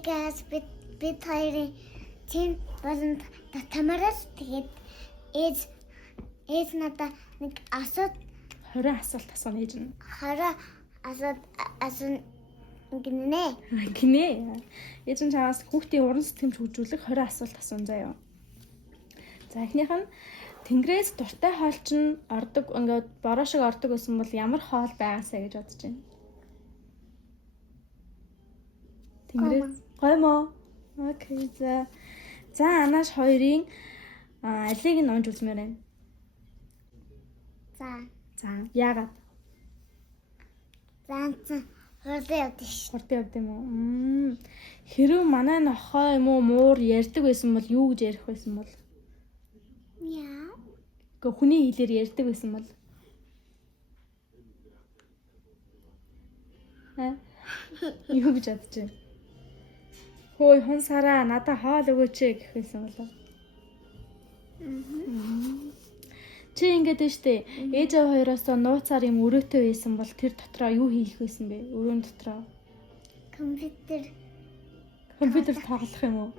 Тэгээс бид хоёрын тийм болон тамараас тэгээд ээж надад нэг 20 асуулт асууна ээж нь. 20 асуусан гинэ. Гинэ. Ээж нь чамаас хүүхдийн уран сэтгэмж хөгжүүлэх 20 асуулт асуун заяа. За эхнийх нь Тэнгэрээс дуртай хоол чинь ордог ингээд бороо шиг ордог гэсэн бол ямар хоол байгаасаа гэж бодож байна. Тэнгэрээс гоймо. Окей. За Анаш хоёрын алийг нь унж үзмээр байна. За яагаад? Заанцсан хурдан явдаг ш. Хурдан явд юм уу? Хэрвээ манай нохоо юм уу муур ярьдаг байсан бол юу гэж ярих байсан бол? Яа. Гэхдээ хүний хэлээр ярьдаг байсан бол? Юу гэж бодож байна? Хөөе хон сараа надаа хоол өгөөч гэх байсан болов. Чи ингэдэж штэ ээж аваа хоёроос нууцаар юм өрөөтэй байсан бол тэр дотроо юу хийх байсан бэ? Өрөөнд дотроо компьютер тоглох юм уу?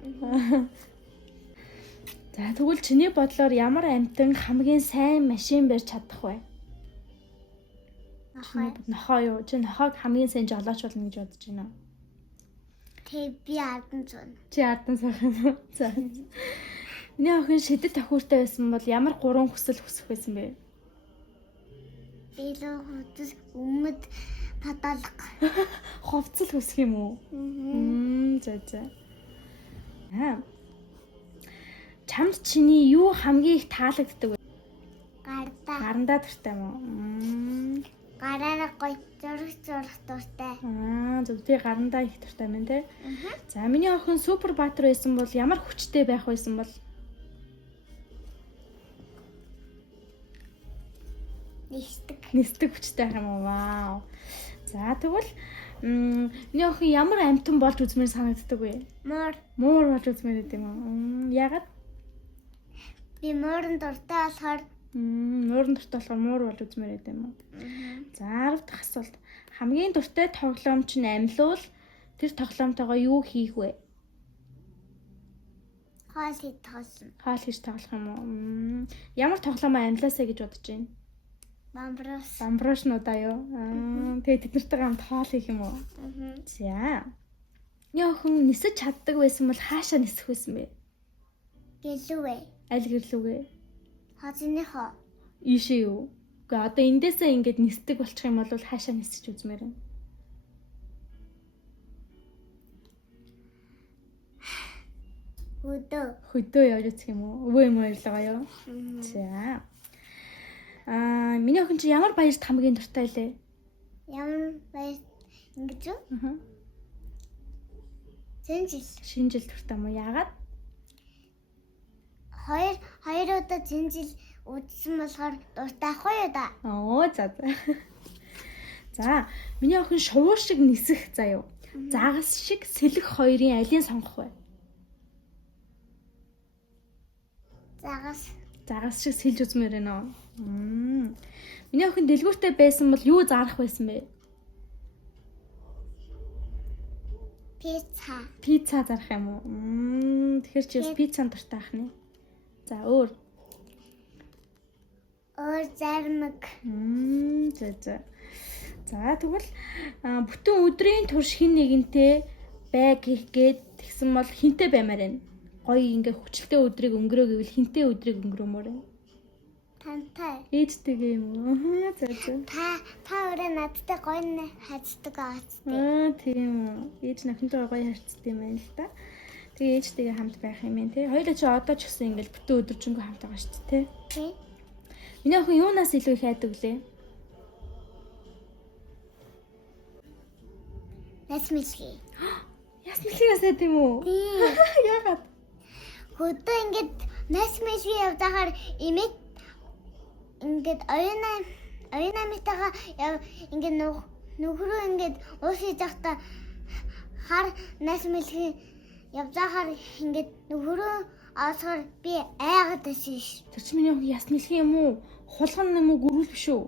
За тэгвэл чиний бодлоор ямар амьтан хамгийн сайн машин барьж чадах вэ? Нохоо юу? Чи нохоог хамгийн сайн жолооч болно гэж бодож байна уу? Тэг би ардан зүүн. Чи ардан сах юм уу? За. Миний охин шидэт тохиуртай байсан бол ямар 3 хүсэл хүсэх байсан бэ? Билүү хөтөс өмд таталга. Ховцол хүсэх юм уу? За. Чамд чиний юу хамгийн их таалагддаг вэ? Гарандаа дуртай юм уу? Гараараа гоё зурх дуртай. Зөв би гарандаа их дуртай юм те. За миний охин супер баатар байсан бол ямар хүчтэй байх байсан бол? Нисдэг хүчтэй байх юм уу? Вау. За тэгвэл миний охин ямар амьтан болж үзмээр санагддаг вэ? Муур болж үзмээр гэдэг юм уу? Яагаад? Би муурын дуртай болохоор муурын дуртай болохоор муур болж үзмээр гэдэг юм уу? За 10 дахь асуулт. Хамгийн дуртай тоглоом чинь амьлуул тэр тоглоомтойгоо юу хийх вэ? Хоол хийж тоглох юм уу? Ямар тоглоомоо амьлаасаа гэж бодож байна? Бамброошнуудаа юу? Тэгээ тэд нартай хамт хоол хийх юм уу? За. Миний охин нисэж чаддаг байсан бол хаашаа нисэх байсан бэ? Гэлүүвэ. Аль гэрлүүгээ? Хозныхоо. Ийшээ юу? Гэхдээ одоо эндээсээ ингэж нисдэг болчих юм бол хаашаа нисэж үзмээр байна? Хөдөө явж үзэх юм уу? Өвөө юм ярьлаа юу? За. Миний охин чи ямар баярт хамгийн дуртай лээ? Ямар баяр ингэж үү? Шинэ жил дуртай юм уу? Яагаад? Хоёр удаа шинэ жил үзсэн болохоор дуртай ахгүй юу да? За. За, миний охин шувуу шиг нисэх заяа. Загас шиг сэлэх хоёрын алийг сонгох вэ? Загас шиг сэлж үзмээр байна уу? Миний охин дэлгүүртэй байсан бол юу зарах байсан бэ? Пицца зарах юм уу? Тэгэхээр чи пиццан дуртай ах нь. За өөр зармаг. За. За тэгвэл бүтэн өдрийн турш хин нэгэнтэй бай гэхэд тэгсэн бол хинтээ баймаар байна. Гоё ингээ хүчлээ өдрийг өнгөрөө гэвэл хинтээ өдрийг өнгөрөөмөр байна. Тантай. Ээжтэйгээ юм уу? За. Та өөрөө надтай гоё хайцдаг аацтай. Тийм үү. Ээж нөхөнтэй гоё харьцдаг юм байна л да. Тэгээ ээжтэйгээ хамт байх юм байна те. Хоёулаа чи одоо ч гэсэн ингээл бүтэн өдөржингөө хамт байгаа шүү дээ те. Тийм. Миний охин юунаас илүү их хайдаг лээ? Ясмилхий. Ясмилхийгээс айд юм уу? Яагаад? Хөдөө ингээд ясмилхий явдахаар имэд ингээд оюунамитайгаа ингээд нөхрөө ингээд уусаж явахдаа хар ясмилхий явдахаар ингээд нөхрөө асар би айгаад байсан ш. Тэр чи миний охин ясмилхий юм уу? Хулган юм уу? Гөрүүл биш үү?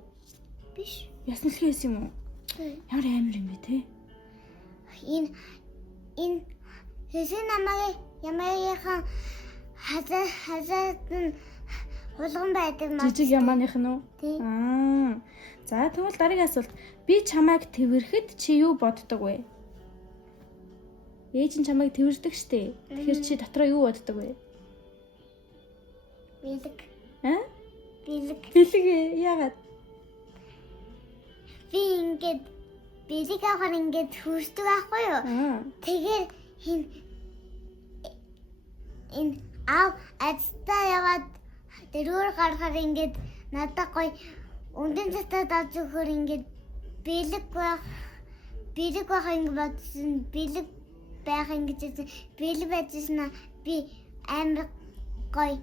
Биш. Ясмилхий байсан юм уу? Ямар амар юм бэ те? Энэ Хэсэг намайг ямаагийн хазаад нь хулган байдаг маа. Жижиг ямааных нь үү? Тий. За тэгвэл дараагийн асуулт. Би чамайг тэрхэхэд чи юу боддог вэ? Ээж нь чамайг тэрвэрдэг штэ. Тэгэхээр чи дотроо юу боддог вэ? Бэлэг. Бэлэг яагаад? Би ингээд бэлэг авахар ингээд хөрсдөг аахгүй юу? Тэгэхээр энэ ажтаа яваад дөрөөр гарахаар ингээд надад гоё өндөн цатад авч өгөхөр ингээд бэлэг байх ингээд бодсон бэлэг байх ингээд бэлэг байжсэн би амар гоё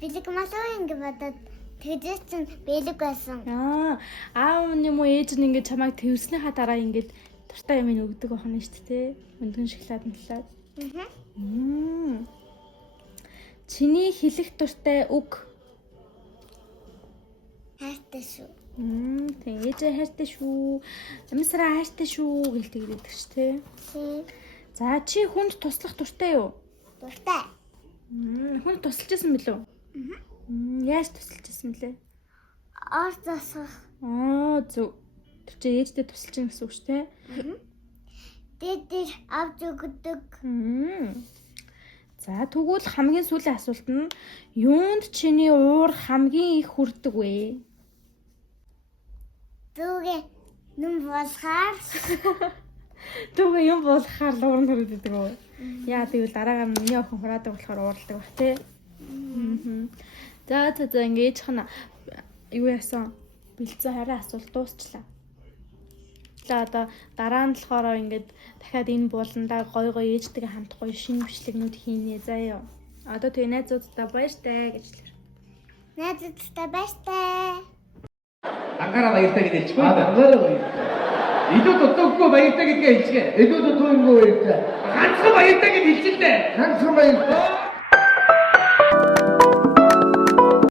бэлэг масуу ингээд бодоод тэгжээс чинь бэлэг байсан. Аав нь юм уу ээж нь ингээд чамайг тэрснийхаа дараа ингээд дуртай юм өгдөг байх нь шүү дээ. Өндгөн шоколад мэлээд. Чиний хэлэх дуртай үг. Хайртай шүү. Тэг ээжээ хайртай шүү. Амсраа хайртай шүү гэж тэгдэг шүү дээ. За чи хүнд туслах дуртай юу? Дуртай. Хүнд тусалж исэн билүү? Яаж тусалж исэн блэ? Орд засах. Зөв. Тэр чи ээжтэй тусалж ийн гэсэн үг шүү дээ. Дээд авч өгдөг. За тэгвэл хамгийн сүүлийн асуулт нь юунд чиний уур хамгийн их хүрдэг вэ? Дүүгээ нүм болохаар. Дүүгээ юм болохаар уурн хүрдэг үү? Яа тэгвэл дараагаар нь миний охин хураадаг болохоор уурладаг бах тий. За ингэж хана юу яасан? Бэлцэн хараа асуулт дуусчлаа. За одоо дараа нь болохоор ингээд дахиад энэ бууландаа гой ээжтэйгээ хамт гоё шинэ бичлэгнүүд хийнэ заяа. Одоо тэгээ найзуудтай баяртай гэж хэлэр. Найзуудтай баяртай. Анхаарал баяртай гэж хэлчихгүй. Анхаарал баяртай. Илүү дутуугүй баяртай гэдгээ хэлчихэ. Илүү дутуугүй баяртай. Ганцхан баяртай гэж хэлчихлээ. Ганцхан баяртай.